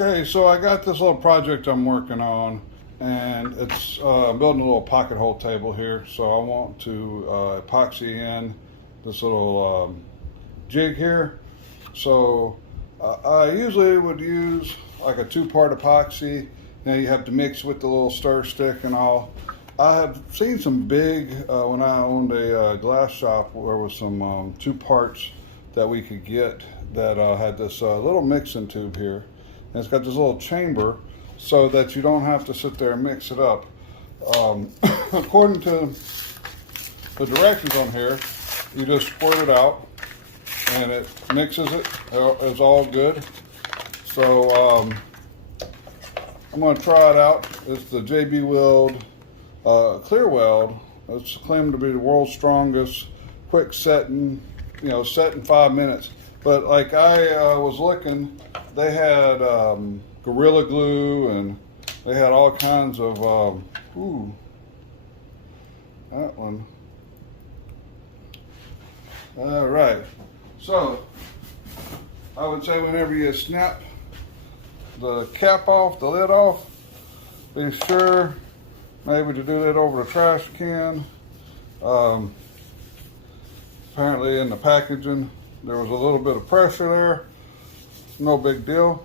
Okay, so I got this little project I'm working on, and it's I'm building a little pocket hole table here. So I want to epoxy in this little jig here. So I usually would use like a two-part epoxy. You have to mix with the little stir stick and all. I have seen some big, when I owned a glass shop, there was some two parts that we could get that had this little mixing tube here. And it's got this little chamber so that you don't have to sit there and mix it up. According to the directions on here, you just squirt it out and it mixes it. It's all good. So I'm going to try it out. It's the weld ClearWeld. It's claimed to be the world's strongest, quick setting, set in 5 minutes. But like I was looking, they had Gorilla Glue and they had all kinds of, that one. All right. So I would say whenever you snap the cap off, the lid off, be sure maybe to do that over the trash can. Apparently in the packaging there was a little bit of pressure there. No big deal.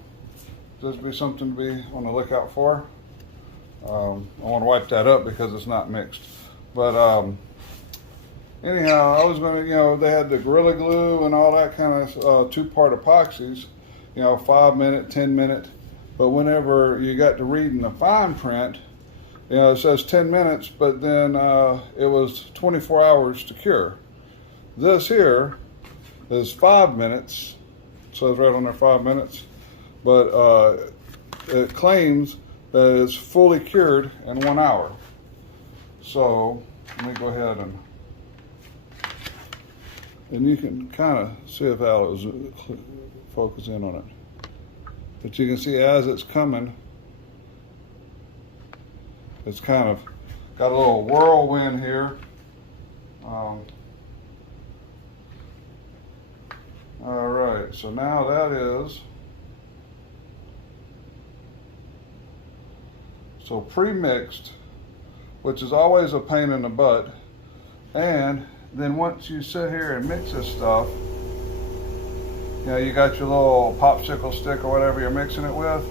Just be something to be on the lookout for. I want to wipe that up because it's not mixed. But anyhow, I was going to, they had the Gorilla Glue and all that kind of two-part epoxies, 5 minute, 10 minute. But whenever you got to reading the fine print, it says 10 minutes, but then it was 24 hours to cure. This here is 5 minutes. It says right on there 5 minutes. But it claims that it's fully cured in 1 hour. So let me go ahead and you can kind of see if Al is focus in on it. But you can see as it's coming, it's kind of got a little whirlwind here. All right, so now that is, so pre-mixed, which is always a pain in the butt. And then once you sit here and mix this stuff, you got your little popsicle stick or whatever you're mixing it with,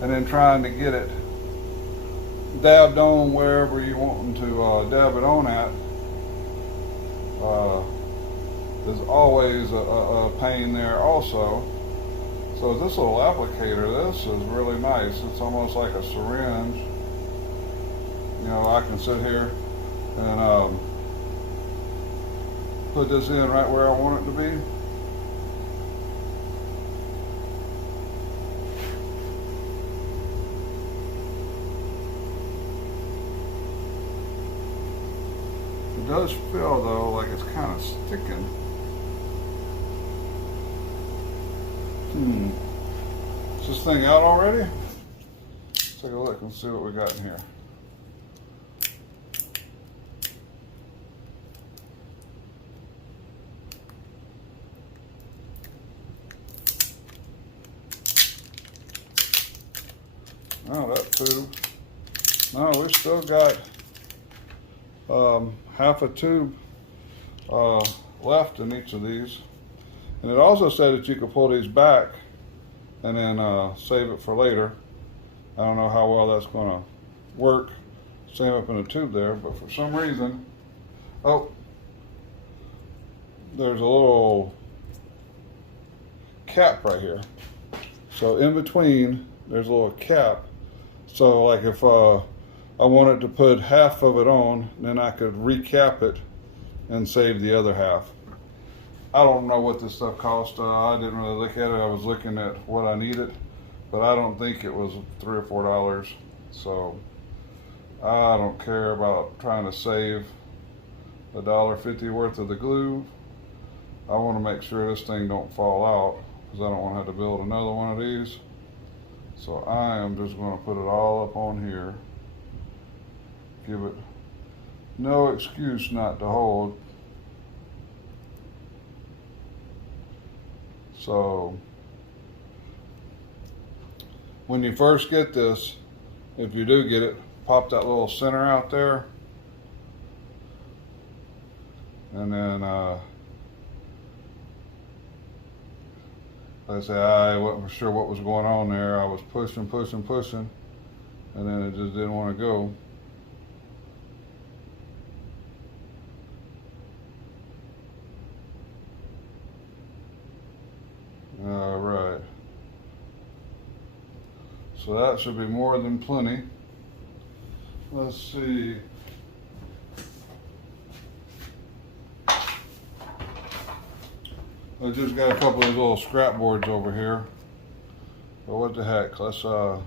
and then trying to get it dabbed on wherever you want to dab it on at, is always a pain there also. So this little applicator, this is really nice. It's almost like a syringe. I can sit here and put this in right where I want it to be. It does feel though like it's kind of sticking. Is this thing out already? Let's take a look and see what we got in here. Oh, that tube. No, we still got half a tube left in each of these. And it also said that you could pull these back and then save it for later. I don't know how well that's going to work, save up in a tube there, but for some reason, there's a little cap right here. So in between, there's a little cap. So like if I wanted to put half of it on, then I could recap it and save the other half. I don't know what this stuff cost. I didn't really look at it. I was looking at what I needed, but I don't think it was $3 or $4. So I don't care about trying to save $1.50 worth of the glue. I want to make sure this thing don't fall out because I don't want to have to build another one of these. So I am just going to put it all up on here. Give it no excuse not to hold. So when you first get this, if you do get it, pop that little center out there, and then like I say, I wasn't sure what was going on there. I was pushing, and then it just didn't want to go. All right. So that should be more than plenty. Let's see. I just got a couple of these little scrap boards over here. But what the heck? Let's squirt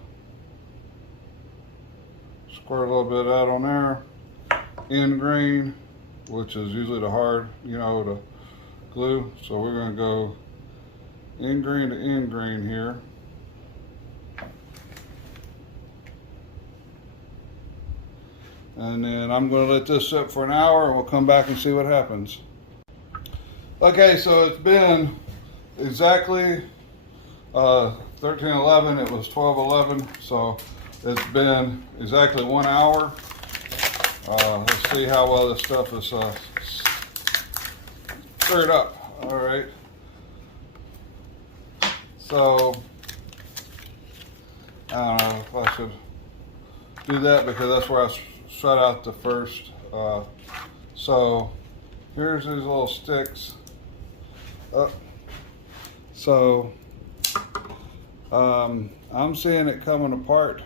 a little bit out on there. End grain, which is usually the hard, the glue. So we're gonna go end grain to end grain here. And then I'm going to let this sit for an hour and we'll come back and see what happens. Okay, so it's been exactly 13:11. It was 12:11, so it's been exactly 1 hour. Let's see how well this stuff is stirred up. All right. So I don't know if I should do that because that's where I shut out the first. So here's these little sticks. So I'm seeing it coming apart.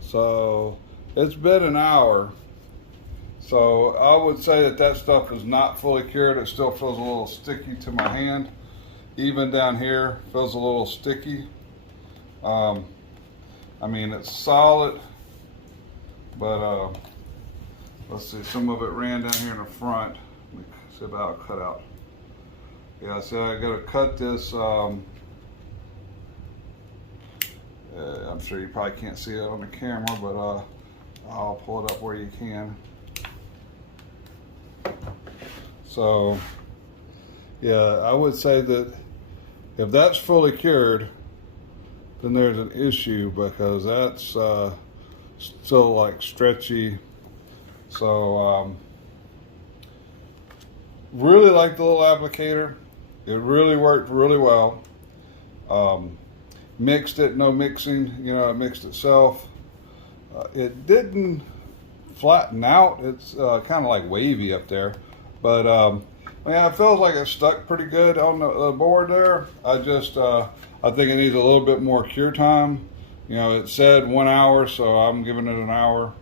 So it's been an hour. So I would say that that stuff is not fully cured. It still feels a little sticky to my hand. Even down here feels a little sticky. I mean, it's solid, but let's see, some of it ran down here in the front. Let me see about a cutout. Yeah, so I gotta cut this. I'm sure you probably can't see it on the camera, but I'll pull it up where you can. So, yeah, I would say that if that's fully cured, then there's an issue because that's still like stretchy. So, really like the little applicator. It really worked really well. Mixed it, no mixing, it mixed itself. It didn't flatten out. It's kind of like wavy up there, but yeah, it feels like it stuck pretty good on the board there. I think it needs a little bit more cure time. It said 1 hour, so I'm giving it an hour,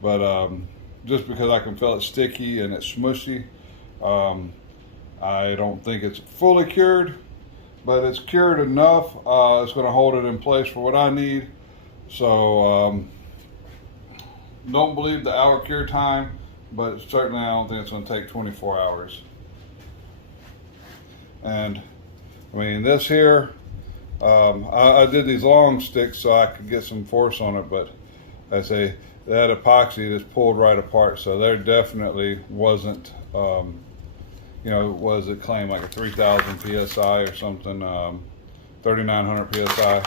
but just because I can feel it sticky and it's smushy, I don't think it's fully cured, but it's cured enough. It's going to hold it in place for what I need. So don't believe the hour cure time, but certainly I don't think it's going to take 24 hours. And I mean, this here, I did these long sticks so I could get some force on it, but I say that epoxy just pulled right apart. So there definitely wasn't, was it claimed like a 3,000 PSI or something, 3,900 PSI.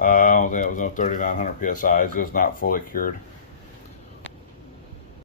I don't think it was no 3,900 PSI. It's just not fully cured.